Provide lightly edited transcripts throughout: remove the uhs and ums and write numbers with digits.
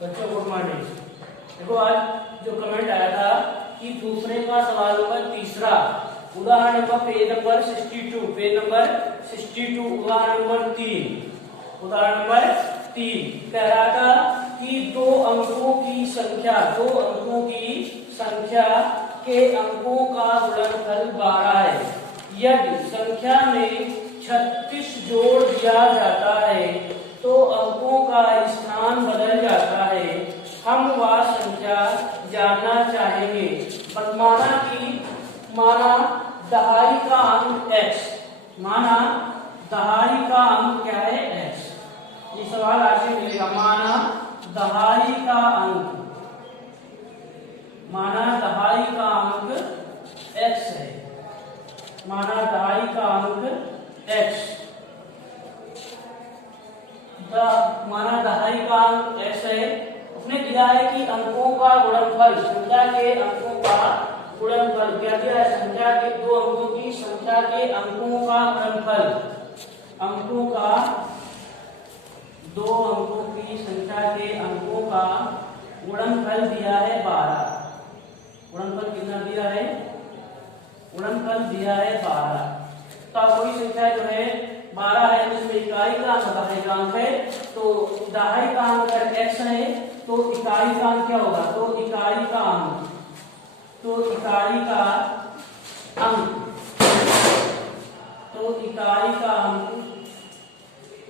बच्चों good morning. देखो आज जो कमेंट आया था कि दूसरे का सवाल नंबर तीसरा उदाहरण number page number 62 page number 62 उदाहरण नंबर 3 उदाहरण नंबर 3 कह रहा था कि दो अंकों की संख्या के अंकों का गुणनफल 12 है। यदि संख्या में 36 जोड़ दिया जाता है तो अंकों का स्थान बदल जाता है। हम वह संख्या जानना चाहेंगे। माना दहाई का अंक x, माना दहाई का अंक क्या है x। ये सवाल आगे मिलेगा। माना दहाई का अंक x है। माना दहाई का अंक x, माना दहाई का अंक x है। उसने दिया है कि अंकों का गुणनफल, संख्या के अंकों का गुणनफल क्या दिया है? संख्या के दो अंकों की संख्या के अंकों का गुणनफल, अंकों का दो अंकों की संख्या के अंकों का गुणनफल दिया है 12। गुणनफल कितना दिया है? गुणनफल दिया है 12। तो वही संख्या जो है 12 है, जिसमें इकाई का अंक दहाई का अंक है। तो दहाई का अंक अगर x है तो इकाई का अंक क्या होगा? तो इकाई का अंक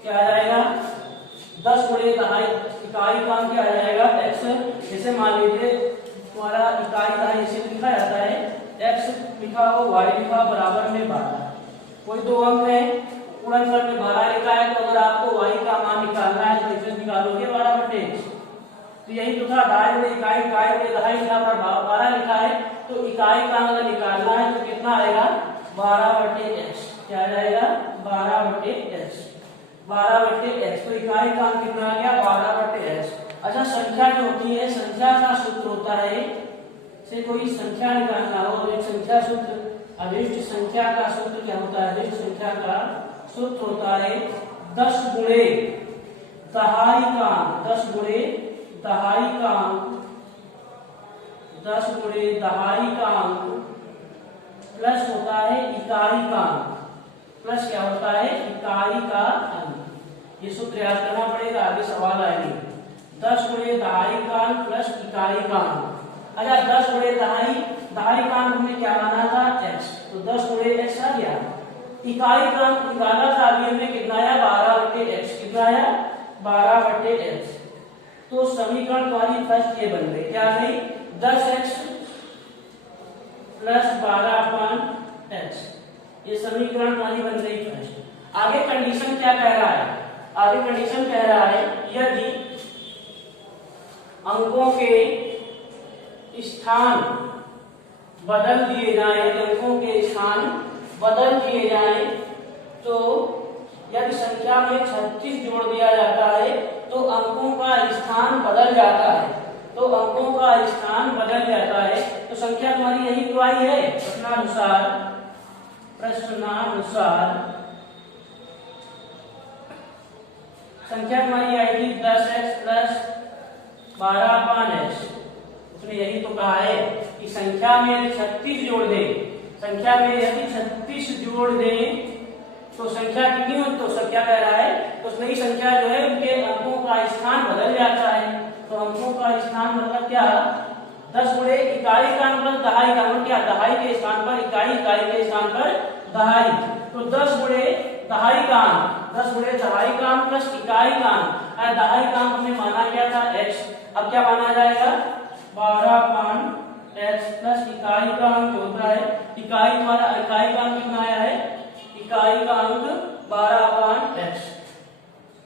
क्या आ जाएगा? 10 गुणे दहाई। इकाई का अंक क्या आ जाएगा? x। जैसे मान लीजिए तुम्हारा इकाई दहाई इसे लिखा जाता है, x लिखा हो y लिखा बराबर में 12। कोई दो अंक है, गुणनफल में 12 लिखा है, तो अगर आपको y का मान निकालना है तो इसे निकालोगे 12/x। तो यही तो था, दहाई गुणे इकाई, इकाई गुणे दहाई लिखा पर 12 लिखा है, तो इकाई का अंक निकालना है तो कितना आएगा? 12/x। क्या आ जाएगा? 12/x। 12/x। तो इकाई का अंक कितना आ गया? 12/x। अच्छा, संख्या जो होती है, संख्या का सूत्र होता है, से कोई संख्या निकालना हो तो एक संख्या सूत्र, अभिष्ट संख्या का सूत्र क्या होता है? अभिष्ट संख्या का सूत्र होता है 10 गुणे दहाई का अंक, 10 गुणे दहाई का अंक, 10 गुणे दहाई का अंक प्लस होता है इकाई का अंक, प्लस क्या होता है? इकाई का अंक। ये सूत्र याद करना पड़ेगा, आगे सवाल आएंगे। 10 गुणे दहाई का अंक प्लस इकाई का अंक। अच्छा, 10 गुणे दहाई का अंक हमने क्या माना था? x। तो 10 गुणे x आ गया। इकाई का अंक निकाला था अभी हमने, कितना आया? 12/x। कितना आया? 12/x। तो समीकरण तुम्हारी फर्स्ट ये बन गई। क्या गई? 10x plus 12/x। ये समीकरण तुम्हारी बन गई फर्स्ट। आगे कंडीशन क्या कह रहा है? आगे कंडीशन कह रहा है यदि अंकों के स्थान बदल दिए जाए, अंकों के स्थान बदल दिए जाए, तो यदि संख्या में 36 जोड़ दिया जाता है तो अंकों का स्थान बदल जाता है। तो अंकों का स्थान बदल जाता है तो संख्या तुम्हारी यही तो आई है। प्रश्नानुसार संख्या तुम्हारी आएगी 10x प्लस 12/x। उसने यही तो कहा है कि संख्या में यदि 36 जोड़ दे, संख्या में यदि 36 जोड़ दे तो संख्या कितनी हो? तो संख्या कह रहा है तो नई संख्या जो है उनके अंकों का स्थान बदल जाता है। तो अंकों का स्थान मतलब क्या? 10 गुणे इकाई का अंक प्लस दहाई का अंक। क्या? दहाई के स्थान पर इकाई, इकाई के स्थान पर दहाई। तो 10 गुणे दहाई का अंक, 10 गुणे दहाई का अंक प्लस इकाई का अंक। दहाई का अंक हमने माना क्या था? x। अब क्या माना जाएगा? 12/x प्लस इकाई का अंक होता है, इकाई तुम्हारा, इकाई का अंक कितना आया है? इकाई का अंक 12/x।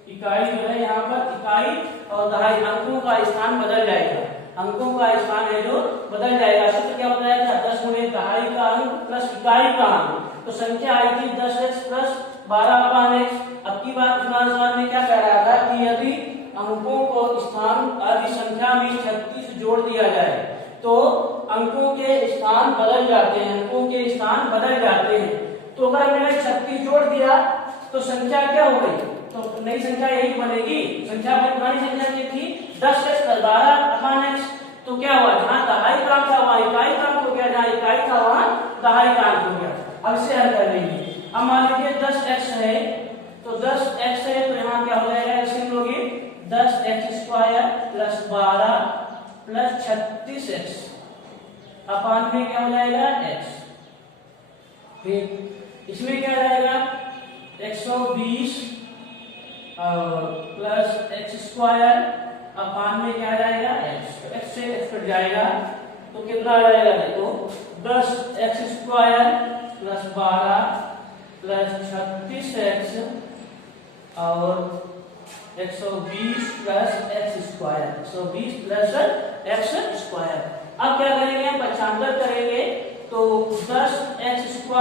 इकाई जो है यहाँ पर इकाई और दहाई, अंकों का स्थान बदल जाएगा। अंकों का स्थान है जो बदल जाएगा। सूत्र क्या बताया था? 10 गुणे दहाई का अंक प्लस इकाई का अंक। तो संख्या आई थी 10x प्लस 12/x। अब की बात प्रश्नानुसार में क्या कह रहा था कि यदि अंकों को स्थान आदि संख्या में 36 जोड़ दिया जाए तो अंकों के स्थान बदल जाते हैं, अंकों के स्थान बदल जाते हैं। तो अगर मैंने 36 जोड़ दिया तो संख्या क्या हो गई? तो नई संख्या यही बनेगी। संख्या अपनी पुरानी संख्या की थी 10x + 12/x। तो क्या हुआ, जहां दहाई का अंक था वहां इकाई का अंक हो गया, जहां इकाई था वहां दहाई का अंक हो गया। अब इसे हल कर लेंगे। अब मान लीजिए 10x है, तो 10x है तो यहाँ क्या हो जाएगा, इसमें लोगे 10x² + 12 + 36x अपान में क्या हो जाएगा x। फिर इसमें क्या जाएगा 120 प्लस x² अपान में क्या जाएगा x। x से x कट जाएगा तो कितना आ जाएगा, देखो 10x² + 12 + 36x और 120 + x², 120 + x²। अब क्या करेंगे, हम पक्षांतर करेंगे तो 10x²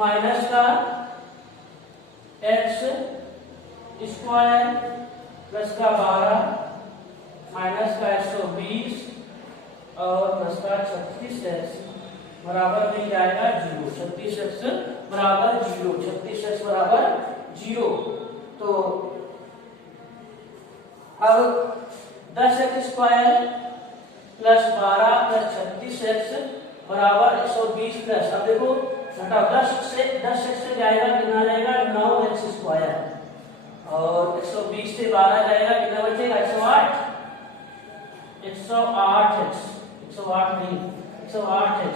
माइनस का x² प्लस का 12 माइनस का 120 और प्लस का 36x बराबर में क्या आएगा 0। 36x बराबर 0, 36x बराबर 0। तो अब 10x² + 12 + 36x बराबर 120 प्लस, अब देखो घटाओ 10x से जाएगा कितना जाएगा 9x² और 120 से 12 जाएगा कितना बचेगा 108, 108x, 108 नहीं 108x,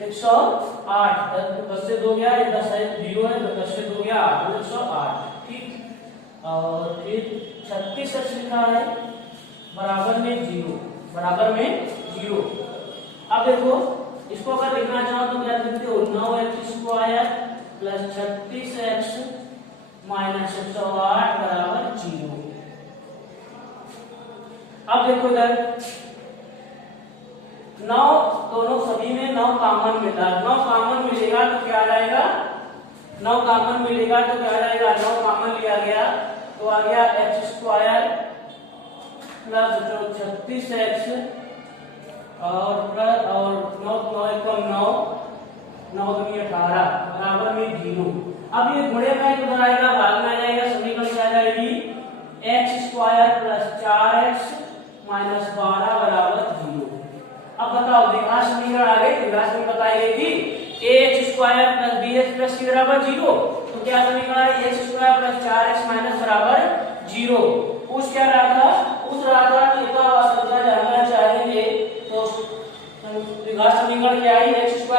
108। 10 से 2 गया, 10 है 0 है तो 10 से 2 गया 8, 108 ठीक। और फिर 36x लिखा है बराबर में 0, बराबर में 0। अब देखो इसको अगर लिखना चाहो तो क्या लिखते हो 9x² + 36x - 108 बराबर 0। अब देखो इधर 9 दोनों सभी में 9 कॉमन मिला, 9 कॉमन मिलेगा तो क्या आ जाएगा 9 कॉमन मिलेगा तो क्या आ जाएगा 9 कॉमन लिया गया तो आ गया x² प्लस जो 36x और 9 9 एकम 9 9 दूनी 18 बराबर में 0। अब ये गुणे में किधर आएगा, भाग में आ जाएगा, समीकरण क्या आ जाएगी x² + 4x - 12 बराबर 0। अब बताओ द्विघात समीकरण आ गए, द्विघात में बताइए कि ax² + bx + c बराबर 0। तो क्या समीकरण है x² + 4x - बराबर 0। पूछ क्या रहा था, पूछ रहा था कि इतना हुआ संख्या जानना चाहेंगे तो द्विघात समीकरण क्या है x² +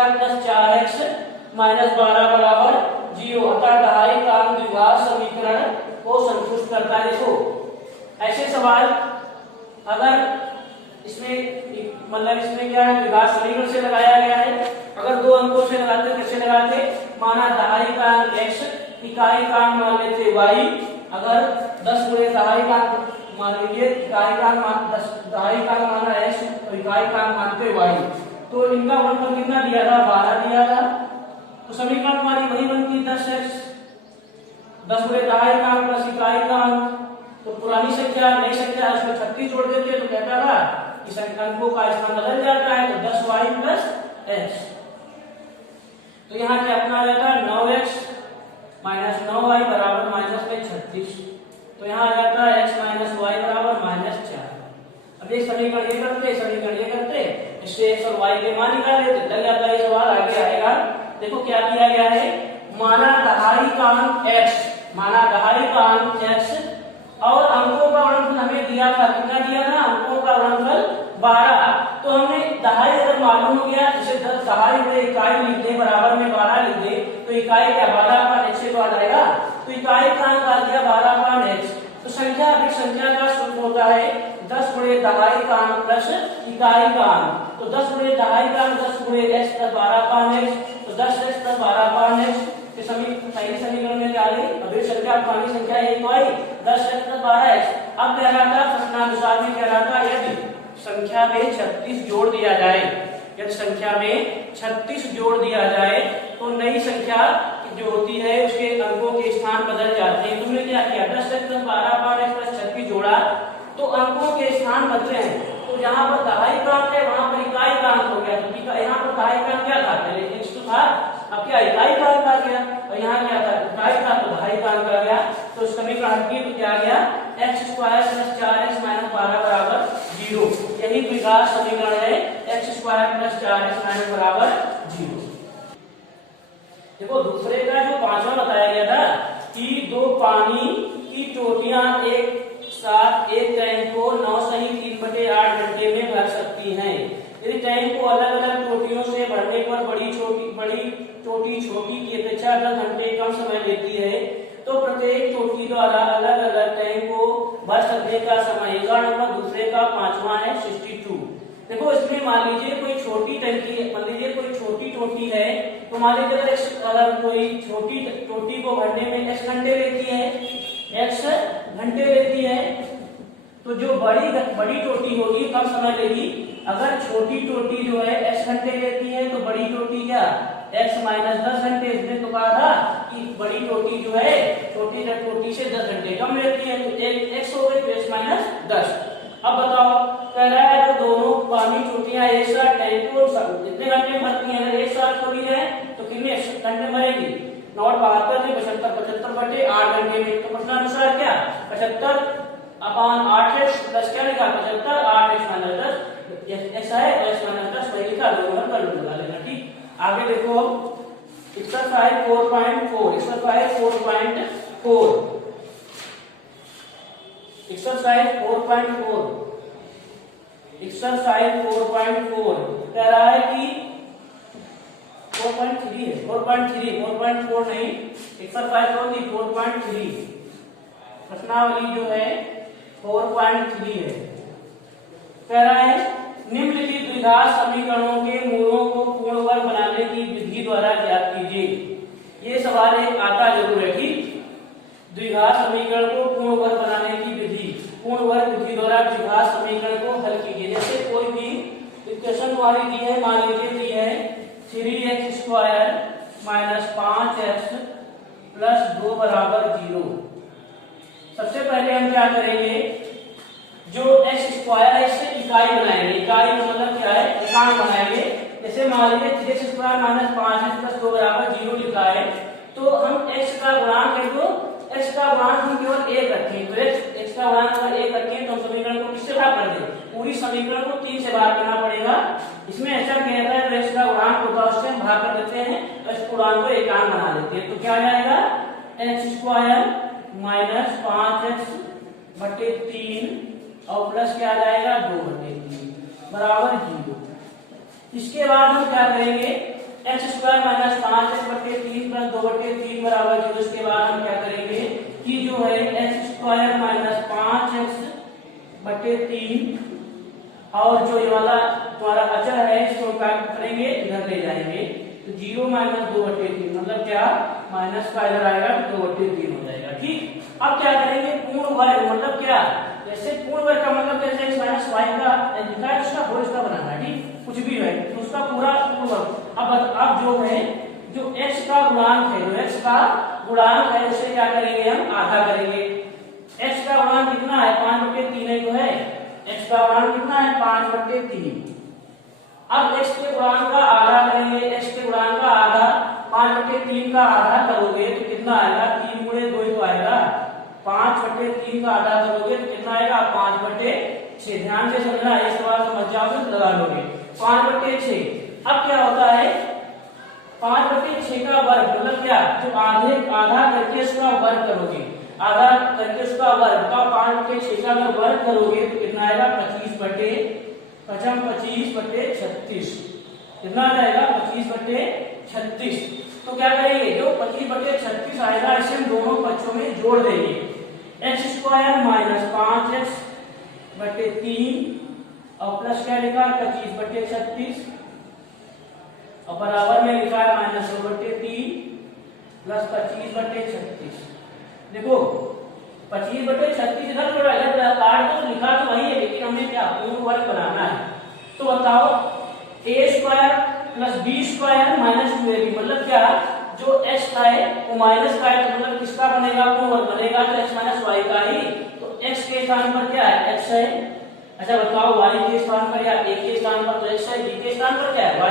4x - 12 बराबर 0। अतः दहाई का अंक द्विघात समीकरण को संतुष्ट करता है। देखो ऐसे सवाल अगर इसमें मतलब इसमें क्या है द्विघात समीकरण से लगाया गया है, अगर 2 अंकों से लगाते कैसे लगाते, माना दहाई का अंक x, इकाई का अंक मान लेते y। अगर 10 गुणे दहाई का अंक मान लीजिए, इकाई का अंक 10, दहाई का अंक माना x और इकाई का अंक मानते y, तो इनका गुणनफल कितना दिया था 12 दिया था। तो समीकरण हमारी वही बनती 10x, 10 गुणे दहाई का अंक प्लस इकाई का अंक। तो पुरानी संख्या नई संख्या उसमें 36 जोड़ देते तो कहता था इस अंकों का स्थान बदल जाता है, तो 10y + x। तो यहाँ क्या अपना आ जाता है 9x - 9y बराबर -36। तो यहाँ आ जाता है x - y बराबर -4। अब ये समीकरण ये करते, समीकरण ये करते, इससे x और y के मान निकाल लेते, लग जाता है ये सवाल आगे आएगा। देखो क्या किया गया है, माना दहाई का अंक x, माना दहाई का अंक x और अंकों का गुणनफल हमें दिया था, कितना दिया था अंकों का गुणनफल 12। तो हमने दहाई अगर मालूम हो गया, इसे 10 दहाई में इकाई लिख दे बराबर में 12 लिख दे तो इकाई क्या 12/x से आ जाएगा। तो इकाई का अंक आ गया 12/x। तो संख्या अधिक संख्या का सूत्र होता है 10 गुणे दहाई का अंक प्लस इकाई का अंक। तो 10 गुणे दहाई का अंक 10 गुणे x + 12/x, तो 10x + 12/x के पहले समीकरण में क्या आ गई अभी संख्या पुरानी संख्या एक आई 10x + 12x। अब कह रहा था प्रश्नानुसार में कह रहा था यदि संख्या में 36 जोड़ दिया जाए, यदि संख्या में 36 जोड़ दिया जाए तो नई संख्या जो होती है उसके अंकों के स्थान बदल जाते हैं। तुमने क्या किया 10x + 12/x + 36 जोड़ा तो अंकों के स्थान बदले हैं। तो जहां पर दहाई का अंक है वहां पर इकाई का अंक हो गया। तो यहाँ पर दहाई का अंक क्या था, पहले x तो था अब क्या इकाई का अंक आ गया, और यहाँ क्या था इकाई का तो दहाई का अंक आ गया, तो समीकरण हल किए तो क्या आ गया x square plus 4x minus 12 बराबर 0। यही द्विघात समीकरण है x square plus 4x minus बराबर 0। देखो दूसरे का जो पांचवा बताया गया था कि दो पानी की टोटियां एक साथ एक टैंक को 9 सही 3/8 घंटे में भर सकती हैं। यदि टैंक को अलग अलग टोटियों से भरने पर बड़ी टोटी छोटी की अपेक्षा 10 घंटे कम समय लेती है, तो प्रत्येक टोटी द्वारा अलग अलग टैंक को भर सकने का समय। उदाहरण नंबर दूसरे का पांचवा है 62। देखो इसमें मान लीजिए कोई छोटी टंकी, मान लीजिए कोई छोटी टोटी है, तो मान लीजिए अगर कोई छोटी टोटी को भरने में x घंटे लेती है, x घंटे लेती है, तो जो बड़ी टोटी होगी कम समय लेगी। अगर छोटी टोटी जो है x घंटे लेती है तो बड़ी टोटी क्या x माइनस 10 घंटे। इसने तो कहा था कि बड़ी टोटी जो है छोटी टोटी से 10 घंटे कम लेती है, तो x हो गई तो x माइनस 10। अब बताओ कह रहा है तो दोनों पानी टोटियां एक साथ टैंक को कितने घंटे भरती हैं? अगर एक साथ खोली है तो कितने घंटे भरेगी? 9 से 75 घंटे में। तो प्रश्नानुसार क्या 75/8 प्लस क्या लिखा 75 8x माइनस 10 ऐसा है, तो x माइनस 10 वही लिखा, दो नंबर कर लगा लेना। ठीक, आगे देखो एक्सरसाइज 4.4 एक्सरसाइज 4.4 कह रहा है कि 4.3 है 4.4 नहीं, एक्सरसाइज कौन सी 4.3 प्रश्नावली जो है 4.3 है। कह रहा है निम्नलिखित द्विघात समीकरणों के मूलों को पूर्ण वर्ग बनाने की विधि द्वारा ज्ञात कीजिए। ये सवाल एक आता जरूर है। ठीक, द्विघात समीकरण को पूर्ण वर्ग बनाने की विधि, पूर्ण वर्ग विधि द्वारा द्विघात समीकरण को हल कीजिए। जैसे कोई भी इक्वेशन तुम्हारी दी है, मान लीजिए दी है 3x square minus 5x plus 2 बराबर 0। सबसे पहले हम क्या करेंगे, जो x स्क्वायर है इससे इकाई बनाएंगे। इकाई का मतलब क्या है, एकांक बनाएंगे। जैसे मान लीजिए 3x square minus 5x plus 2 बराबर 0 लिखा है, तो हम x का गुणांक है तो x का गुणांक हम केवल 1 रखें, तो x का गुणांक अगर 1 रखें तो हम समीकरण को किससे भाग कर दें? पूरी समीकरण को 3 से भाग करना पड़ेगा। इसमें ऐसा कहता है तो x का गुणांक होता है उससे हम भाग कर देते हैं, तो इस गुणांक को एकांक बना देते हैं। तो क्या आ जाएगा x स्क्वायर माइनस 5x बटे 3 और प्लस क्या आ जाएगा 2/3 बराबर 0। इसके बाद हम क्या करेंगे, x स्क्वायर माइनस 5x बटे 3 प्लस 2/3 बराबर 0। इसके बाद हम क्या करेंगे कि जो है x स्क्वायर माइनस 5x बटे 3 और जो ये वाला तुम्हारा अचर है इसको क्या करेंगे इधर ले जाएंगे, तो 0 माइनस 2/3 मतलब क्या माइनस का इधर आएगा तो 2/3 हो जाएगा। ठीक, अब क्या करेंगे पूर्ण वर्ग मतलब क्या, जैसे पूर्ण वर्ग का मतलब जैसे x माइनस y का लिखा है उसका होल इसका बनाना। ठीक, कुछ भी है तो उसका पूरा पूर्ण वर्ग। अब जो है जो x का गुणांक है, जो x का गुणांक है उसे क्या करेंगे हम आधा करेंगे। x का गुणांक कितना है 5/3 है, तो है x का गुणांक कितना है 5/3। अब x के गुणांक का आधा करेंगे, x के गुणांक का आधा 5/3 का आधा करोगे तो कितना आएगा 3 गुणे 2 ही तो आएगा। 5/3 का आधा करोगे तो कितना आएगा 5/6। ध्यान से समझना है, इस सवाल समझ जाओगे तो लगा लोगे 5/6। अब क्या होता है 5/6 का वर्ग मतलब क्या, जो आधा करके उसका वर्ग करोगे, आधा करके उसका वर्ग का 5/6 का अगर वर्ग करोगे तो कितना आएगा 25/36। कितना आ जाएगा 25/36। तो क्या करेंगे जो 25/36 आएगा इसे हम दोनों पक्षों में जोड़ देंगे। x स्क्वायर माइनस 5x बटे 3 और प्लस क्या लिखा 25/36 और बराबर में लिखा है माइनस 2/3 प्लस 25/36। देखो 25/36 इधर जोड़ा, इधर काट तो लिखा तो वही है लेकिन हमें क्या पूर्ण वर्ग बनाना है। तो बताओ a square plus b square minus 2ab मतलब क्या, जो x का है वो माइनस का है तो मतलब किसका बनेगा पूर्ण वर्ग बनेगा, तो x माइनस y का ही। तो x के स्थान पर क्या है x है। अच्छा बताओ y के स्थान पर या a के स्थान पर तो x है, b के स्थान पर क्या है y।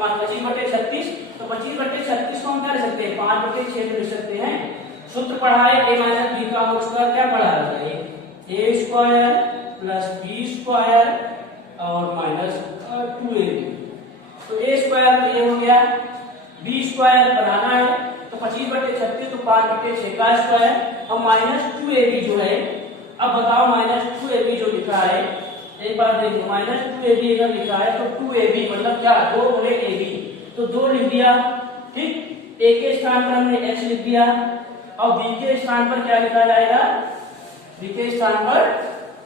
5 25/36, तो 25/36 को हम क्या लिख सकते हैं 5/6 लिख सकते हैं। सूत्र पढ़ा है a माइनस b का होल स्क्वायर, क्या पढ़ा है a square plus b square और माइनस 2ab। तो a स्क्वायर तो ये हो गया, b स्क्वायर बनाना है तो 25/36 तो 5/6 का स्क्वायर और माइनस 2ab जो है। अब बताओ माइनस 2ab जो लिखा है, एक बार देखो माइनस 2ab अगर लिखा है तो 2ab मतलब क्या 2 गुणे ab, तो 2 लिख दिया। ठीक, a के स्थान पर हमने x लिख दिया और b के स्थान पर क्या लिखा जाएगा, b के स्थान पर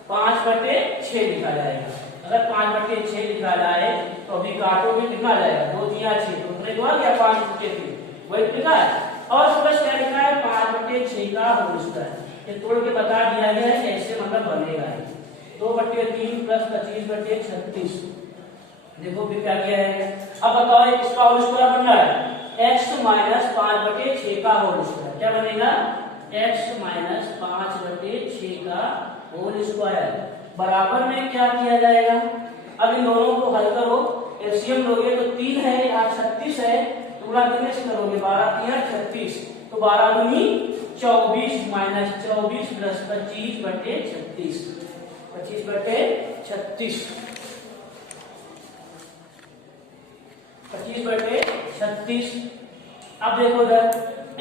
5/6 लिखा जाएगा। अगर 5/6 लिखा जाए तो अभी काटो में कितना आ जाएगा 2 दिया 6 तो उतने को आ गया 5/3 वही लिखा है। और बस क्या लिखा है 5/6 का होल स्क्वायर, ये तोड़ के बता दिया गया है ऐसे मतलब बनेगा 2/3 प्लस 25/36। देखो फिर क्या किया है, अब बताओ इसका होल स्क्वायर बन रहा है x माइनस 5/6 का होल स्क्वायर, क्या बनेगा x माइनस 5/6 का होल स्क्वायर बराबर में क्या किया जाएगा। अब इन दोनों को हल करो, एलसीएम लोगे तो 3 है यहाँ 36 है, तो गुणा कितने से करोगे 12 3 36, तो 12 दूनी 24 माइनस 24 प्लस 25/36 25/36 25/36। अब देखो इधर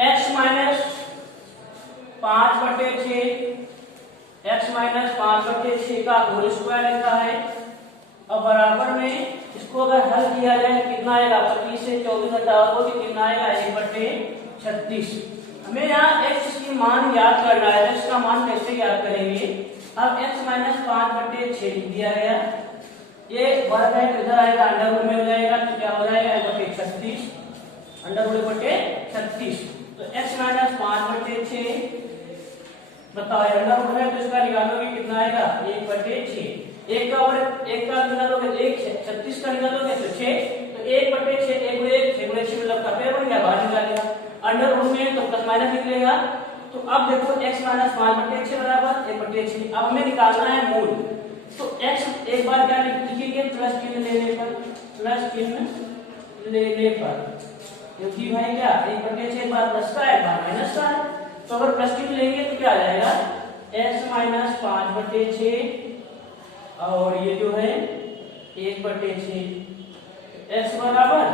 x माइनस 5/6 x माइनस 5/6 का होल स्क्वायर लिखा है। अब बराबर में इसको अगर हल किया जाए कितना आएगा 25 से 24 घटाओ तो कितना आएगा 1/36। हमें यहाँ x की मान याद करना है, x का मान कैसे याद करेंगे। अब x माइनस 5/6 लिख दिया गया, ये वर्ग है इधर आएगा अंडर रूट में हो जाएगा तो क्या हो जाएगा 1/36 अंडर रूट 1/36। तो x माइनस 5/6 बताओ अंडर रूट है तो इसका निकालोगे कितना आएगा 1/6। एक का निकालोगे 36 का निकालोगे तो 6, तो 1/6 1 गुणे 6 मतलब का पेड़ बन गया, बाहर निकालेगा अंडर रूट में तो प्लस माइनस निकलेगा। तो अब देखो x माइनस 5/6 बराबर 1/6। अब हमें निकालना है मूल, तो x एक बार क्या लिखेंगे प्लस चिन्ह लेने पर, प्लस चिन्ह लेने पर, क्योंकि भाई क्या 1/6 एक बार प्लस का है एक बार माइनस का है, तो अगर प्लस चिन्ह लेंगे तो क्या आ जाएगा x माइनस 5/6 और ये जो है 1/6 x बराबर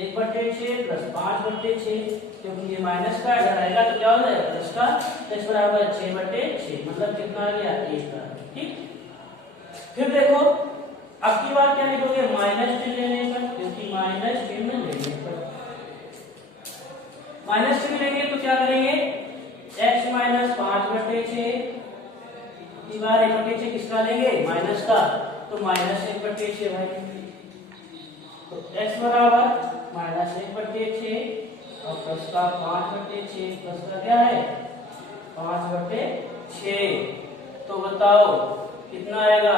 1/6 प्लस 5/6, क्योंकि ये माइनस का इधर आएगा तो क्या हो जाएगा प्लस का, x बराबर 6/6 मतलब कितना आ गया 1 का। ठीक, फिर देखो अब की बार क्या लिखोगे माइनस चिन्ह लेने पर, क्योंकि माइनस चिन्ह लेने पर माइनस चिन्ह लेंगे तो क्या करेंगे x माइनस 5/6 की बार 1/6 किसका लेंगे माइनस का, तो माइनस 1/6 भाई, तो x बराबर माइनस 1/6 और प्लस का 5/6 प्लस का क्या है 5/6। तो बताओ कितना आएगा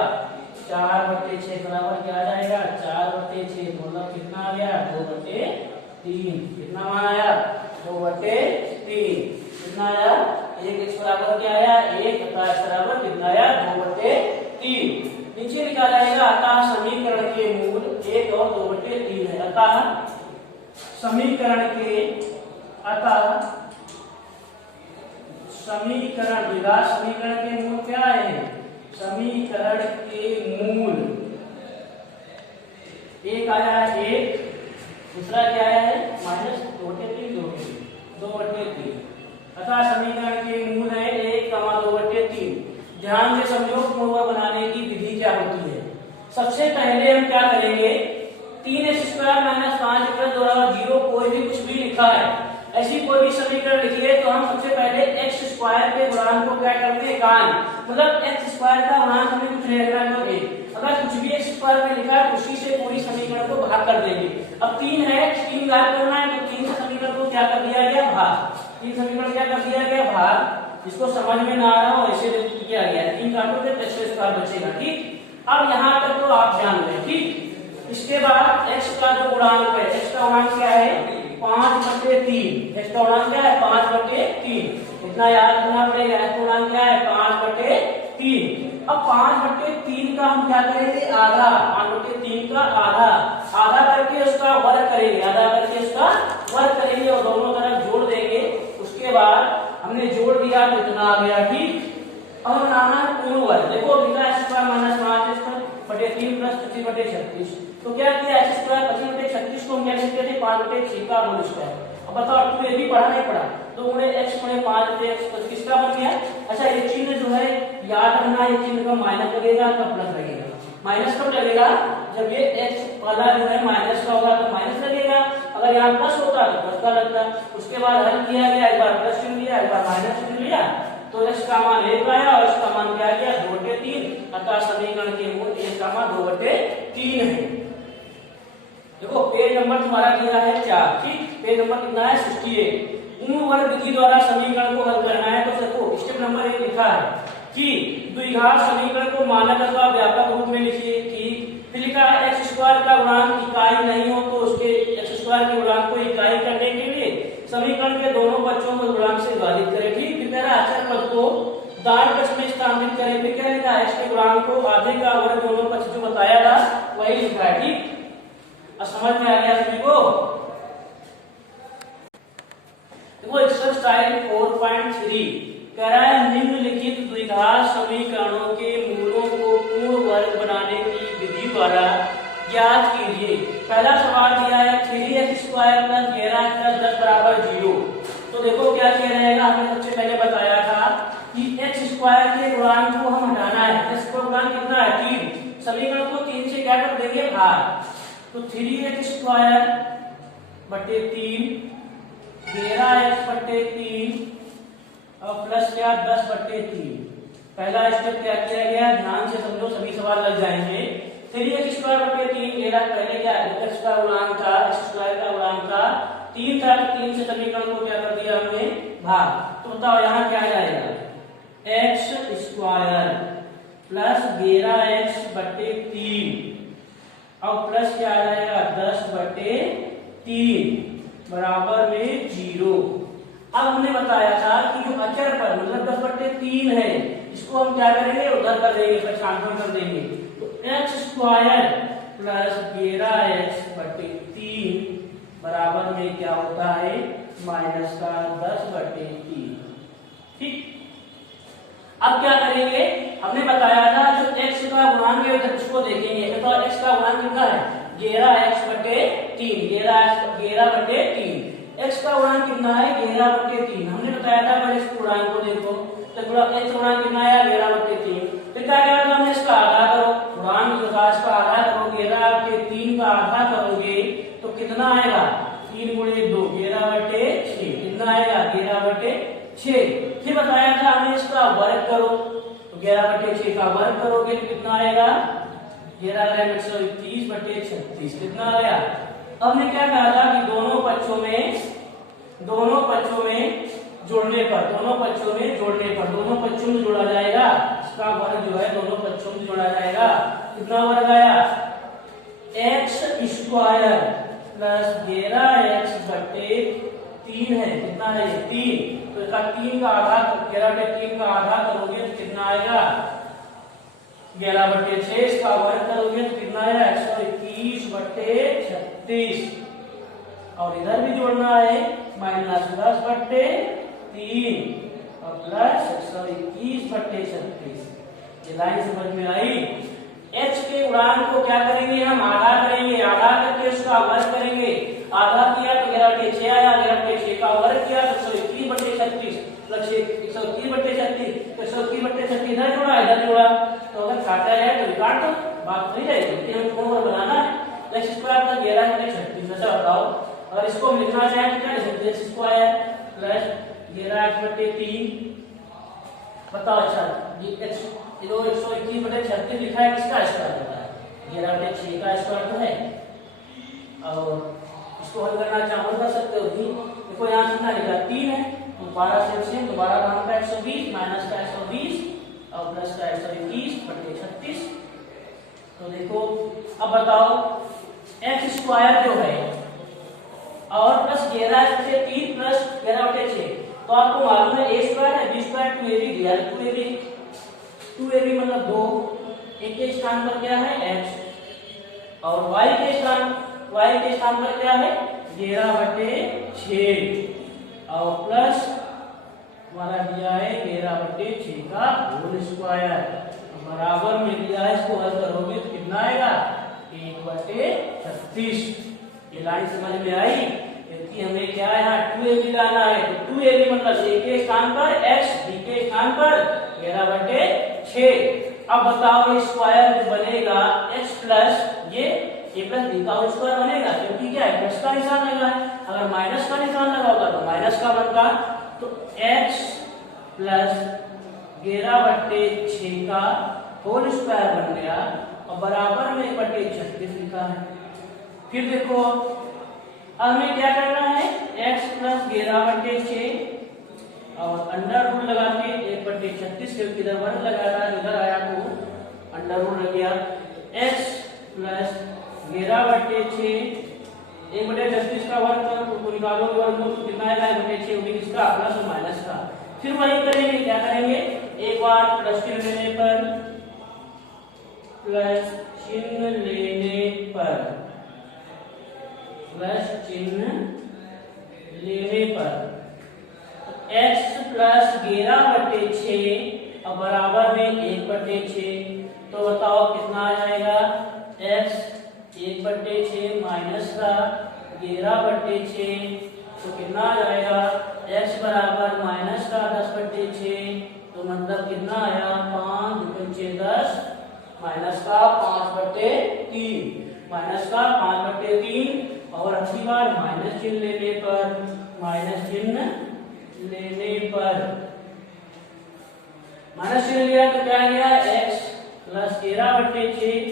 4/6 बराबर क्या आ जाएगा 4/6 मतलब कितना आ गया 2/3। कितना मान आया 2/3 कितना आया 1x बराबर क्या आया 1 तथा x बराबर कितना आया 2/3। नीचे निकाला जाएगा अतः समीकरण के मूल 1 और 2/3 है। अतः समीकरण के मूल क्या है, समीकरण के मूल एक आया है 1, दूसरा क्या आया है माइनस 2/3 अतः समीकरण के मूल है 1, 2/3। ध्यान से समझो पूर्व बनाने की विधि क्या होती है। सबसे पहले हम क्या करेंगे 3x² माइनस 5x द्वारा 0 कोई भी कुछ भी लिखा है, ऐसी कोई भी समीकरण लिखिए तो हम सबसे पहले x² के गुणांक को क्या करते हैं कान, मतलब x² का गुणांक हमें कुछ नहीं रखना है, अगर कुछ भी x² में लिखा है उसी से पूरी समीकरण को भाग कर देंगे। अब 3 है 3 गायब करना है तो 3 समीकरण को क्या कर दिया गया भाग, 3 समीकरण क्या कर दिया गया भाग। जिसको समझ में ना आ रहा हो ऐसे किया गया 3 काटोगे तो x² बचेगा। ठीक, अब यहाँ तक तो आप जान गए। ठीक, इसके बाद x का जो गुणांक है, x का गुणांक क्या है 5/3, x का गुणांक क्या है 5/3, इतना याद रखना पड़ेगा। x का गुणांक क्या है 5/3 3। अब 5/3 का हम क्या करेंगे, आधा, 5/3 का आधा, आधा करके उसका वर्ग करेंगे, आधा करके उसका वर्ग करेंगे और दोनों तरफ जोड़ देंगे। उसके बाद हमने जोड़ दिया तो इतना आ गया, ठीक। अब बनाना है पूर्ण वर्ग। देखो लिखा है स्क्वायर माइनस 5/3 प्लस 25/36। तो क्या किया, x स्क्वायर 25/36 को हम क्या लिखते थे 5/6 का होल स्क्वायर। अब बताओ तू ये भी पढ़ा नहीं पढ़ा, तो गुणे x गुणे 5/x किसका बन गया। अच्छा ये चिन्ह जो है याद रखना, ये चिन्ह का माइनस लगेगा कब प्लस लगेगा, माइनस कब लगेगा, जब ये x वाला जो है माइनस का होगा तो माइनस लगेगा, अगर यहाँ प्लस होता तो प्लस का लगता। उसके बाद हल किया गया, एक बार प्लस चुन लिया, एक बार माइनस चुन लिया, तो x का मान 1 आया और इसका मान क्या गया 2/3, अतः समीकरण के मूल a का मान 2/3 है। देखो पेज नंबर तुम्हारा दिया है 4, ठीक। पेज नंबर कितना है 68। पूर्ण वर्ग विधि द्वारा समीकरण को हल करना है। तो देखो स्टेप नंबर 1 लिखा है कि द्विघात समीकरण को मानक अथवा व्यापक रूप में लिखिए, ठीक। फिर लिखा है x स्क्वायर का गुणांक इकाई नहीं हो तो उसके x स्क्वायर के गुणांक को इकाई करने के लिए समीकरण के दोनों पक्षों को गुणांक से विभाजित करें, ठीक। फिर कह रहा है अचर पद को दान पक्ष में स्थानांतरित करें। फिर क्या लिखा है x के गुणांक को आधे का वर्ग दोनों पक्ष जो बताया था वही लिखा है, ठीक। अब समझ में आ गया सभी को। देखो एक्सरसाइज 4.3 कह रहा है निम्नलिखित द्विघात समीकरणों के मूलों को पूर्ण वर्ग बनाने की विधि द्वारा ज्ञात कीजिए। पहला सवाल दिया है 3x square plus 11x plus 10 बराबर 0। तो देखो क्या किया रहेगा, हमने सबसे पहले बताया था कि x स्क्वायर के गुणांक को हम हटाना है। x का गुणांक कितना है 3, समीकरण को 3 से क्या कर देंगे भाग, तो 3x स्क्वायर बटे 3 11x/3 और प्लस क्या 10/3। पहला स्टेप क्या किया गया, ध्यान से समझो सभी सवाल लग जाएंगे। 3x स्क्वायर बटे 3 मेरा पहले क्या x का गुणांक था, x स्क्वायर का गुणांक था 3 था, तो 3 से समीकरण को क्या कर दिया हमने भाग। तो बताओ यहाँ क्या जाएगा, x स्क्वायर प्लस 11x/3 और प्लस क्या आ जाएगा 10/3 बराबर में 0। अब हमने बताया था कि जो अचर पर मतलब 10/3 है इसको हम क्या करेंगे उधर कर देंगे, पक्षांतरण कर देंगे। तो x स्क्वायर प्लस 11x/3 बराबर में क्या होता है माइनस का 10/3, ठीक। अब क्या करेंगे, हमने बताया था जो x का गुणांक है उसको देखेंगे। तो x का गुणांक कितना है 11x/3, 11/3। x का गुणांक कितना है 11/3, हमने बताया था पहले इस गुणांक को देखो, तो x गुणांक कितना है 11/3। फिर क्या करना था हमने इसका आधा करो, गुणांक जो था इसका आधा करो, 11/3 का आधा करोगे तो कितना आएगा 3 × 2 11/6, कितना आएगा 11/6। फिर बताया था हमने इसका वर्ग करो, तो 11/6 का वर्ग करोगे तो कितना आएगा 11/121/36, कितना आया। अब हमने क्या कहा था कि दोनों पक्षों में जोड़ने पर दोनों पक्षों में जोड़ा जाएगा, इसका वर्ग जो है दोनों पक्षों में जोड़ा जाएगा। कितना वर्ग आया x स्क्वायर प्लस 11x/3 है, कितना है 3। तो इसका 3 का आधा 11/3 का आधा करोगे तो कितना आएगा 11/6, इसका वर्ग करोगे तो कितना आएगा 121/36 और इधर भी जोड़ना है माइनस 10/3 और प्लस 121/36। ये लाइन समझ में आई। x के गुणांक को क्या करेंगे हम आधा करेंगे, आधा करके उसका वर्ग करेंगे। आधा किया तो 11/6 आया, 11/6 का वर्ग किया तो 121/36 प्लस 121/36, तो 121/36 इधर जोड़ा इधर जोड़ा, तो अगर काटा जाए तो काट दो, बात नहीं रहेगी। लेकिन हम कौन वर्ग बनाना है x स्क्वायर प्लस 11x/36। अच्छा बताओ अगर इसको हम लिखना चाहें तो क्या लिखेंगे x स्क्वायर प्लस 11x/3 बताओ। अच्छा ये x जो 121/36 लिखा है किसका स्क्वायर होता है 11/6 का स्क्वायर तो है, और इसको हल करना चाहो कर सकते हो। देखो यहाँ कितना लिखा 3 है, तो 12 से LCM तो 12 का 120 माइनस का 120 और प्लस का 121/36। तो देखो अब बताओ x स्क्वायर जो है और प्लस 11/3 प्लस 11/6, तो आपको मालूम है a स्क्वायर है b स्क्वायर 2ab दिया है 2ab। 2ab मतलब 2, a के स्थान पर क्या है x, और y के स्थान पर क्या है 11/6, और प्लस हमारा दिया है 11/6 का होल स्क्वायर, बराबर में दिया है। इसको हल करोगे तो कितना आएगा 1/36। ये लाइन समझ में आई, क्योंकि हमें क्या है यहाँ 2ab लाना है, तो 2ab मतलब a के स्थान पर x, b के स्थान पर 11/6। अब बताओ ये स्क्वायर जो बनेगा x प्लस ये a प्लस b का स्क्वायर बनेगा, क्योंकि क्या है प्लस का निशान लगा है। अगर माइनस का निशान लगा होगा तो माइनस का बनता, तो x प्लस 11/6 का होल स्क्वायर बन गया, और बराबर में 1/36 लिखा है। फिर देखो अब हमें क्या करना है, x प्लस 11/6 और अंडर रूट लगा के 1/36 के इधर वर्ग लगाया, इधर आया तो अंडर रूट लग गया। x प्लस 11/6 1/36 का वर्ग तो निकालोगे वर्गमूल तो कितना आएगा 1/6 होगी किसका प्लस और माइनस का। फिर वही करेंगे, क्या करेंगे एक बार प्लस चिन्ह लेने पर, प्लस चिन्ह लेने पर, प्लस चिन्ह लेने पर x प्लस 11/6 और बराबर में 1/6, तो बताओ कितना आ जाएगा x 1/6 माइनस का 11/6, तो कितना आ जाएगा x बराबर माइनस का 10/6, तो मतलब कितना आया 5×6 10, माइनस का 5/3, माइनस का 5/3, और अगली बार माइनस चिन्ह लेने पर, माइनस चिन्ह लेने पर, माइनस चिन्ह लिया तो क्या गया x प्लस 11/6,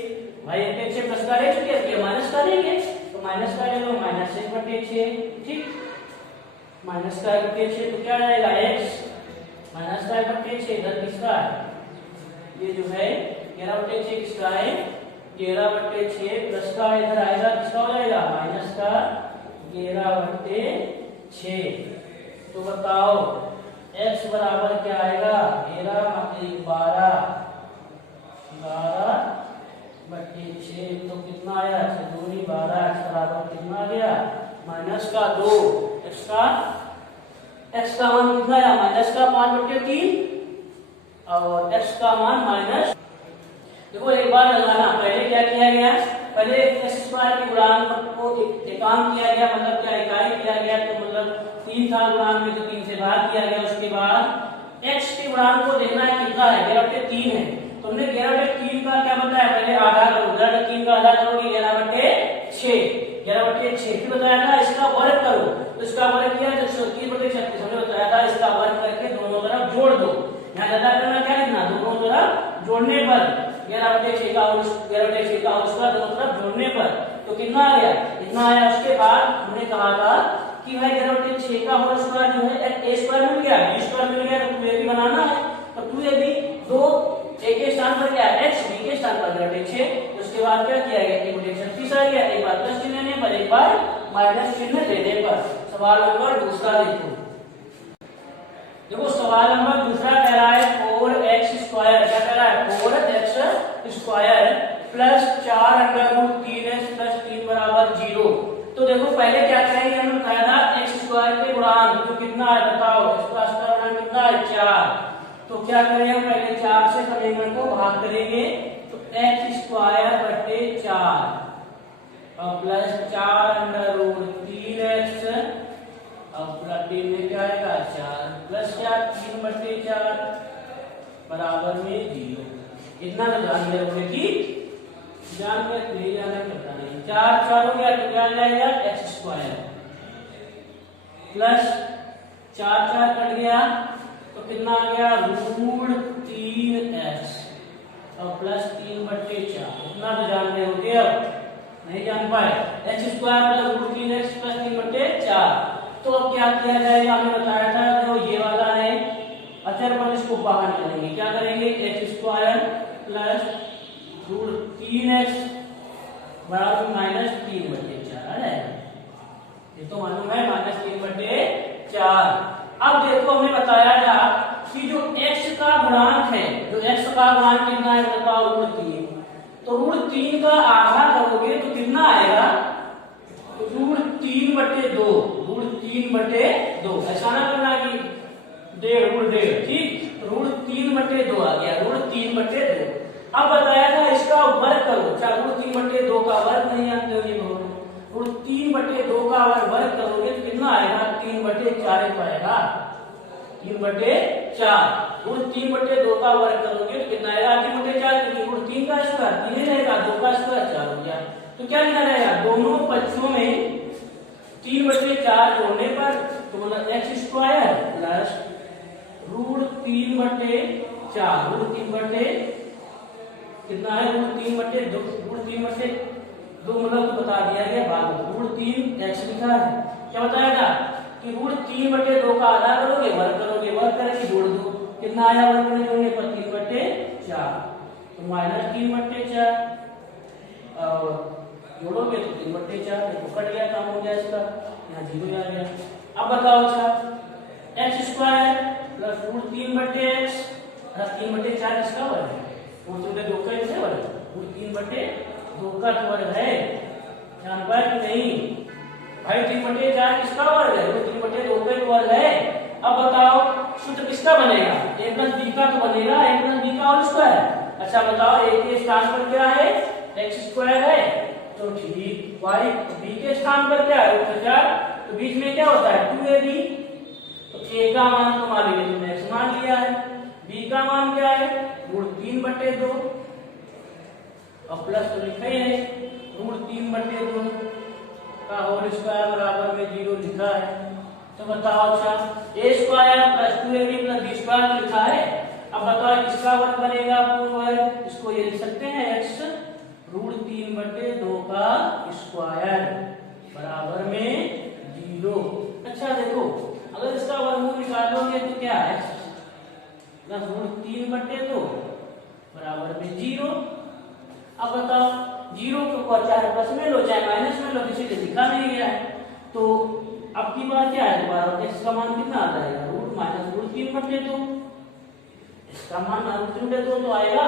भाई 1/6 प्लस का ले चुके हैं, माइनस का लेंगे तो माइनस का ले लो, माइनस 1/6, ठीक, माइनस का 1/6 तो क्या आएगा x माइनस का 1/6, इधर किसका है ये जो है 11/6 किसका है 11/6 प्लस का इधर आएगा किसका हो जाएगा माइनस का 11/6। तो बताओ x बराबर क्या आएगा 12/6, तो कितना आया 2 12, x बराबर कितना आ गया माइनस का 2, x का मान कितना आया माइनस का 5/3, और x का मान माइनस, देखो एक बार लगाना, पहले क्या किया गया, पहले x स्क्वायर के गुणांक को एकांक किया गया, मतलब क्या इकाई किया गया, तो मतलब 3 था गुणांक में, तो 3 से भाग किया गया। उसके बाद x के गुणांक को देखना है कितना है 11/3 है, तो हमने 11/3 का क्या बताया, पहले आधा करो, 11/3 का आधा करोगे 11/6, फिर बताया था इसका वर्ग करो, तो इसका वर्ग किया तो 30/36 हमने बताया था, इसका वर्ग करके दोनों तरफ जोड़ दो। यहाँ ज्यादा करना क्या लिखना, दोनों तरफ जोड़ने पर 11/6 का स्क्वायर दोनों तरफ जोड़ने पर, तो कितना आ गया इतना आया। उसके बाद हमने कहा था कि भाई 11/6 का होल स्क्वायर जो है a स्क्वायर मिल गया, b स्क्वायर मिल गया, तो 2ab बनाना है, तो 2ab दो a के स्थान पर क्या है x, b के स्थान पर 11/6, उसके बाद क्या किया गया 1/36 आ गया, एक बार प्लस चिन्ह लेने पर, एक बार माइनस चिन्ह लेने पर। सवाल नंबर दूसरा देखो सवाल नंबर दूसरा कह रहा है 4x², क्या कह रहा है 4x² प्लस 4√3x प्लस 3 बराबर 0। तो देखो पहले क्या करेंगे, हमने बताया था x² के गुणांक तो कितना है बताओ, इसका गुणांक कितना है 4, तो क्या करेंगे हम पहले 4 से समीकरण को भाग करेंगे, तो x²/4 और प्लस 4√3x अब प्लस में क्या आएगा 4 प्लस क्या 3/4 बराबर में 0। इतना तो जान गए कि जान के ले जाना पड़ता नहीं, 4 4 हो गया तो क्या आ जाएगा x² प्लस 4 4 कट गया तो कितना आ गया √3x और प्लस 3/4। इतना तो जान गए होगे, अब नहीं जान पाए x² प्लस √3x प्लस 3/4। तो अब क्या किया जाएगा, हमने बताया था जो ये वाला है अचर पर इसको बाहर निकालेंगे, क्या करेंगे x² प्लस √3x बराबर माइनस 3/4 आ जाएगा, ये तो मालूम है माइनस 3/4। अब देखो हमने बताया था कि जो x का गुणांक है, जो x का गुणांक कितना है बताओ, √3। तो √3 का आधा करोगे तो कितना आएगा, √3/2, √3/2। ऐसा ना करना कि √1.5, ठीक, √3/2 आ गया, √3/2। अब बताया था इसका वर्ग करो, अच्छा √3/2 का वर्ग नहीं जानते हो, ये √3/2 का वर्ग करोगे तो कितना आएगा, 3/4 आएगा, 3/4। √3/2 का वर्ग करोगे तो कितना आएगा, 3/4, क्योंकि √3 का स्क्वायर 3 रहेगा, 2 का स्क्वायर 4 हो गया। तो क्या लिखा रहेगा, दोनों पक्षों में 3/4 जोड़ने पर तो मतलब x² प्लस √3/4, √3 कितना है, √3/2, √3/2 मतलब बता दिया गया भाग, √3x लिखा है। क्या बताया था कि √3/2 का आधा करोगे, वर्ग करोगे, वर्ग करके जोड़ दो, कितना आया वर्ग करके जोड़ने पर, 3/4, तो -3/4 और जोड़ोगे तो 3/4, तो कट गया, काम हो गया इसका, यहाँ 0 आ गया। अब बताओ अच्छा, x² प्लस √3/x प्लस 3/4 इसका वर्ग है, √3/2 का इसका वर्ग, √3/2 का वर्ग है, ध्यान पाया कि नहीं भाई, 3/4 किसका वर्ग है, √3/2 का वर्ग है। अब बताओ सूत्र किसका बनेगा, a प्लस b का तो बनेगा, a प्लस b का होल स्क्वायर। अच्छा बताओ a के स्थान पर क्या है, x² है, तो ठीक, y b के स्थान पर क्या है, √4, तो बीच में क्या होता है 2ab, तो a का मान तो मान लीजिए तुमने x मान लिया है, b का मान क्या है, √3/2 और प्लस तो लिखा ही है, √3/2 का होल स्क्वायर बराबर में 0 लिखा है। तो बताओ अच्छा, a² plus 2ab plus b² तो लिखा है। अब बताओ किसका वर्ग बनेगा, पूर्ण वर्ग, इसको ये लिख सकते हैं x √3/2 का स्क्वायर बराबर में 0। अच्छा देखो, अगर इसका वर्गमूल निकालोगे तो क्या है, प्लस √3/2 बराबर में 0। अब बताओ 0 को चाहे प्लस में लो चाहे माइनस में लो, किसी ने लिखा नहीं गया है, तो अब की बात क्या है, दोबारा इसका मान कितना आ जाएगा, √3/2, इसका मान √3/2 तो आएगा,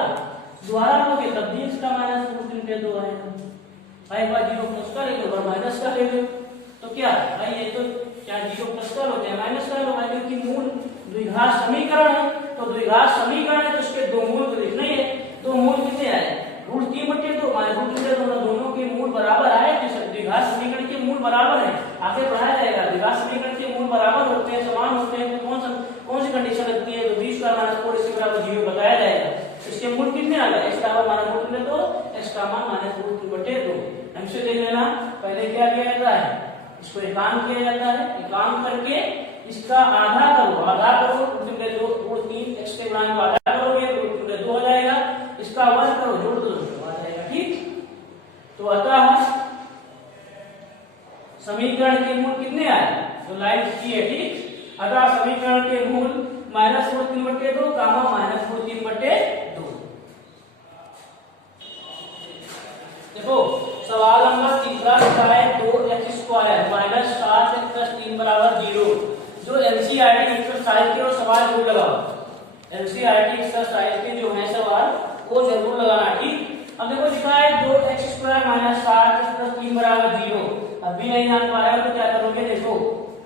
दोबारा लोगे तब भी इसका माइनस √3/2 आएगा। भाई बार 0 प्लस का ले लो और माइनस का ले लो, तो क्या भाई ये तो चाहे 0 प्लस का लो चाहे माइनस का लो, क्योंकि मूल द्विघात समीकरण है, तो द्विघात समीकरण है तो उसके दो मूल तो लिखना ही है। दो मूल कितने आए, √3/2 माइनस √3/2, दोनों के मूल बराबर आए, द्विघात समीकरण के मूल बराबर है, आगे बढ़ाया जाएगा, द्विघात समीकरण के मूल बराबर होते हैं, समान होते हैं, तो कौन सी कंडीशन लगती है, तो b² - 4 इसके बराबर 0 बताया जाएगा। इसके मूल कितने आ गए, x का मान -√3/2, x का मान -√3/2। हमसे देख लेना, पहले क्या किया जाता है, इसको एकांक किया जाता है, एकांक करके इसका आधा करो, आधा करो, √3 x के गुणांक का आधा करोगे तो √3/2 हो जाएगा, इसका वर्ग करो, जोड़ दो तो आ जाएगा, ठीक। तो अतः समीकरण के मूल कितने आए, तो लाइन की है, ठीक। अतः समीकरण के मूल -√3/2 कामा -√3/2। देखो सवाल नंबर तीसरा लिखा है 2x² - 7x + 3 = 0। जो एनसीईआरटी एक्सरसाइज के और सवाल जरूर लगाओ, एनसीईआरटी एक्सरसाइज के जो है सवाल वो जरूर लगाना, ठीक। अब देखो लिखा है 2x² - 7x + 3 = 0। अब भी नहीं जान पा रहे हो तो क्या करोगे, देखो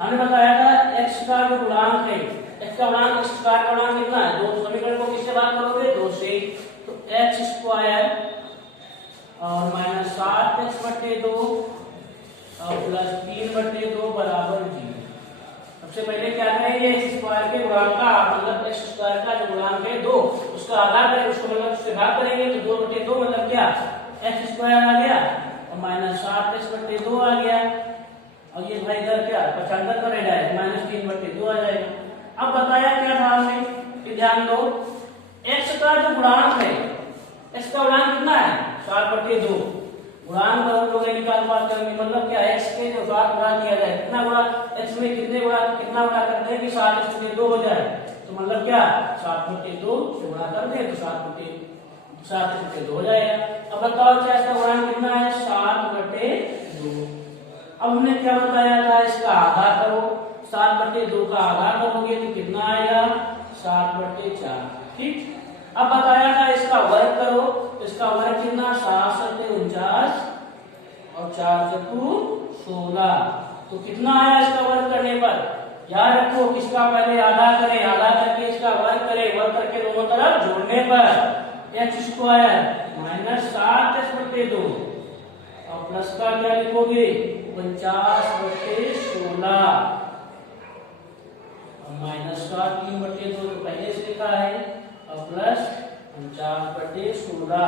हमने बताया था x का जो गुणांक है, x का गुणांक x² का गुणांक कितना है, दो समीकरण को किससे भाग करोगे, 2 से, तो x² और -7x/2 और प्लस 3/2 बराबर 0। सबसे पहले क्या करेंगे, x² के गुणांक का मतलब x² का जो गुणांक है 2 उसका आधा करेंगे, उसको मतलब उससे भाग करेंगे तो 2/2 मतलब क्या, x² आ गया और -7x/2 आ गया, और ये भाई इधर क्या 75 का रेड है, -3/2 आ जाएगा। अब बताया क्या था हमने कि ध्यान दो, x का जो गुणांक है, x का गुणांक कितना है 7/2, गुणांक हम लोग निकाल पाते हैं, मतलब क्या x के जो 7 गुणा किया जाए, कितना गुणा x में कितने गुणा कितना गुणा करते हैं कि 7/2 हो जाए, तो मतलब क्या 7/2 गुणा कर दे तो 7/2 हो जाएगा। अब बताओ क्या इसका गुणांक कितना है 7/2। अब हमने क्या बताया था, इसका आधा करो, 7/2 का आधा करोगे तो कितना आएगा 7/4। ठीक, अब बताया था इसका वर्ग करो, तो इसका वर्ग कितना 7×49 और 4×16, तो कितना आया इसका वर्ग करने पर? याद रखो किसका पहले आधा करें, आधा करके इसका वर्ग करें, वर्ग करके दोनों तरफ जोड़ने पर h स्क्वायर -7x/2 और प्लस का क्या लिखोगे 50/16 और माइनस का 3/2 तो पहले से लिखा है और प्लस 49/16।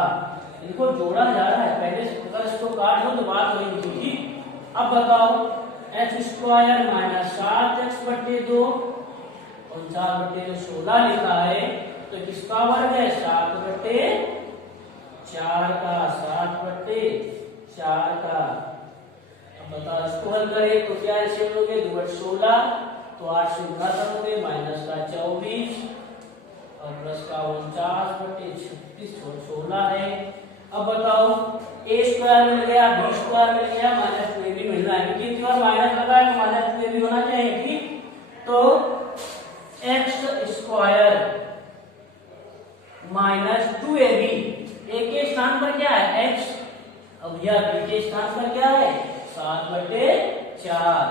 इनको जोड़ा जा रहा है, पहले से अगर इसको काट लो तो बात वही होगी। अब बताओ h स्क्वायर -7x/2 और 4/16 लिखा है, तो किसका वर्ग है 7/4 का, 7/4 का। अब बताओ इसको हल करें तो क्या ऐसे लोगे 2/16, तो 8 से गुणा करोगे माइनस का 24 और प्लस का 49/36 है। अब बताओ a स्क्वायर मिल गया, b स्क्वायर मिल गया, -2ab मिल रहा है, क्योंकि और माइनस लगा है तो -2ab होना चाहिए। ठीक, तो x स्क्वायर -2ab, a के स्थान पर क्या है x, अब यह b के स्थान पर क्या है 7/4,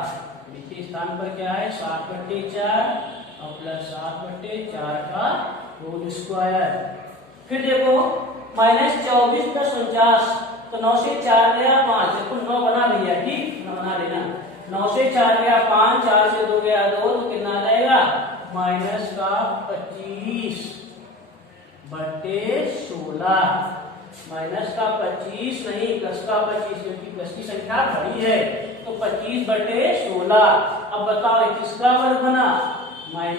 b के स्थान पर क्या है 7/4 और प्लस 7/4 का होल स्क्वायर। फिर देखो -24 + 49, तो 9 से 4 गया 5, देखो 9 बना भैया, ठीक 9 बना लेना, 9 से 4 गया 5, 4 से 2 गया 2, तो कितना आ जाएगा माइनस का 25/16, माइनस का 25 नहीं प्लस का 25, क्योंकि प्लस की संख्या बड़ी है, तो 25/16। अब बताओ किसका वर्ग बना -x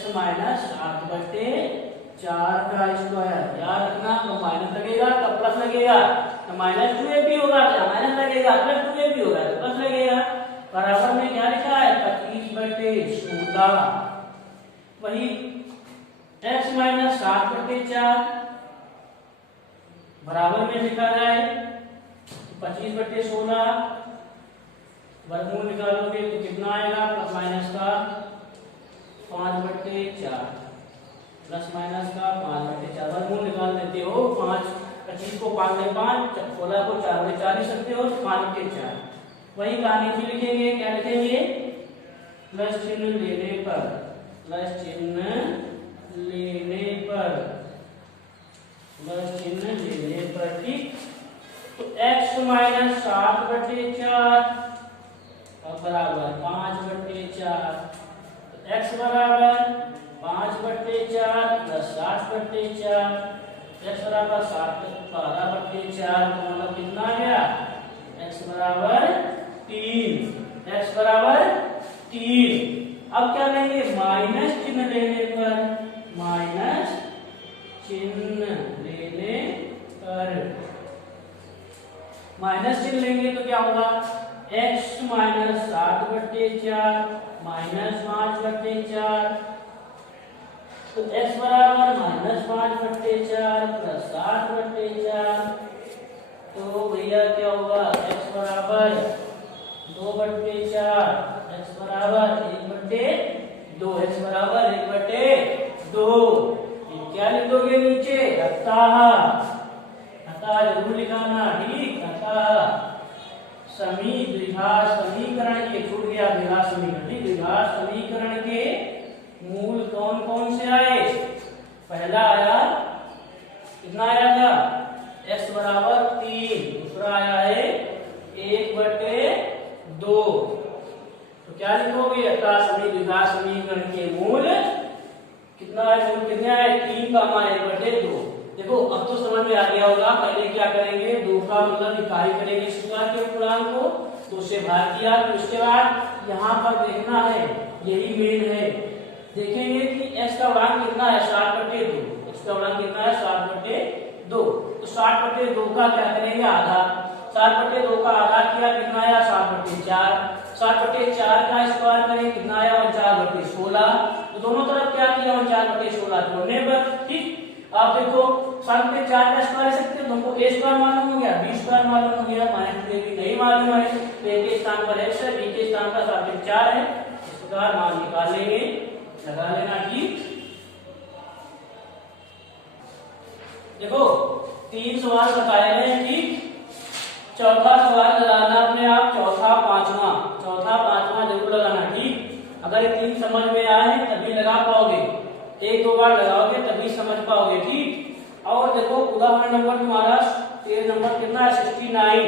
-7/4 का स्क्वायर। याद रखना तो माइनस लगेगा तो प्लस लगेगा, तो -2ab होगा, क्या माइनस लगेगा प्लस 2ab होगा तो प्लस लगेगा। बराबर में क्या लिखा है 25/16, वही x -7/4 बराबर में लिखा जाए 25/16, वर्गमूल निकालोगे तो कितना आएगा प्लस माइनस का 5/4 प्लस माइनस का 5/4, वर्गमूल निकाल देते हो 5, 25 को 5 में 5, 16 को 4 में 4 लिख सकते हो, 5/4। वही कहानी फिर लिखेंगे, क्या लिखेंगे प्लस चिन्ह लेने पर, प्लस चिन्ह लेने पर, प्लस चिन्ह लेने पर। ठीक, तो x -7/4 और बराबर 5/4, तो x बराबर 5/4 प्लस 7/4, x बराबर 12/4, तो मतलब कितना आ गया x बराबर 3, x बराबर 3। अब क्या लेंगे माइनस चिन्ह लेने पर, माइनस चिन्ह लेने पर, माइनस चिन्ह लेंगे तो क्या होगा x -7/4 -5/4, तो x बराबर -5/4 प्लस 7/4, तो भैया क्या होगा x बराबर 2/4, x बराबर 1/2, x बराबर 1/2। क्या लिख दोगे नीचे अतः, अतः जरूर लिखाना, ठीक अतः द्विघात समीकरण के, छूट गया द्विघात समीकरण, ठीक द्विघात समीकरण के मूल कौन कौन से आए, पहला आया कितना आया था x बराबर 3, दूसरा आया है 1/2, तो क्या लिखोगे अतः द्विघात समीकरण के मूल कितना है, मूल कितने आए 3 का 1/2। देखो अब तो समझ में आ गया होगा, पहले क्या करेंगे 2 का मतलब इकाई करेंगे इस प्रकार के पूर्णांक को, 2 से भाग किया, तो उसके बाद यहाँ पर देखना है, यही मेन है, देखेंगे कि x का गुणांक कितना है 7/2, x का गुणांक कितना है 7/2, तो 7/2 का क्या करेंगे आधा, 7/2 का आधा किया कितना आया 7/4, 7/4 का स्क्वायर करें कितना आया 4/16, तो दोनों तरफ क्या किया 4/16 जोड़ने पर। ठीक, आप देखो 7/4 का स्क्वायर सकते हो, तुमको a स्क्वायर मालूम हो गया, b स्क्वायर मालूम हो गया, -2ab नहीं मालूम है, तो a के स्थान पर x है, b के स्थान पर 7/4 है, इस प्रकार मान निकाल लेंगे, लगा लेना। ठीक, देखो 3 सवाल बताए गए हैं, ठीक। चौथा सवाल लगाना अपने आप, चौथा पांचवा जरूर लगाना, ठीक। अगर ये 3 समझ में आए तभी लगा पाओगे, 1-2 बार लगाओगे तभी समझ पाओगे, ठीक। और देखो उदाहरण नंबर तुम्हारा पेज नंबर कितना है, 69।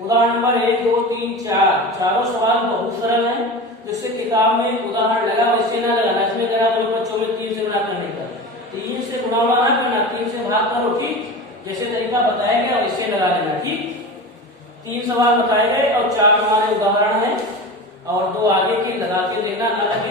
उदाहरण नंबर 1, 2, 3, 4, चारों सवाल बहुत सरल है। जिससे किताब में उदाहरण लगा वैसे ना लगाना, इसमें जरा तो बच्चों में 3 से गुणा करने का, 3 से गुणा ना करना, 3 से भाग करो, ठीक। जैसे तरीका बताया गया वैसे लगा लेना, ठीक। 3 सवाल बताए गए और 4 हमारे उदाहरण हैं और 2 आगे के लगा के देना, अलग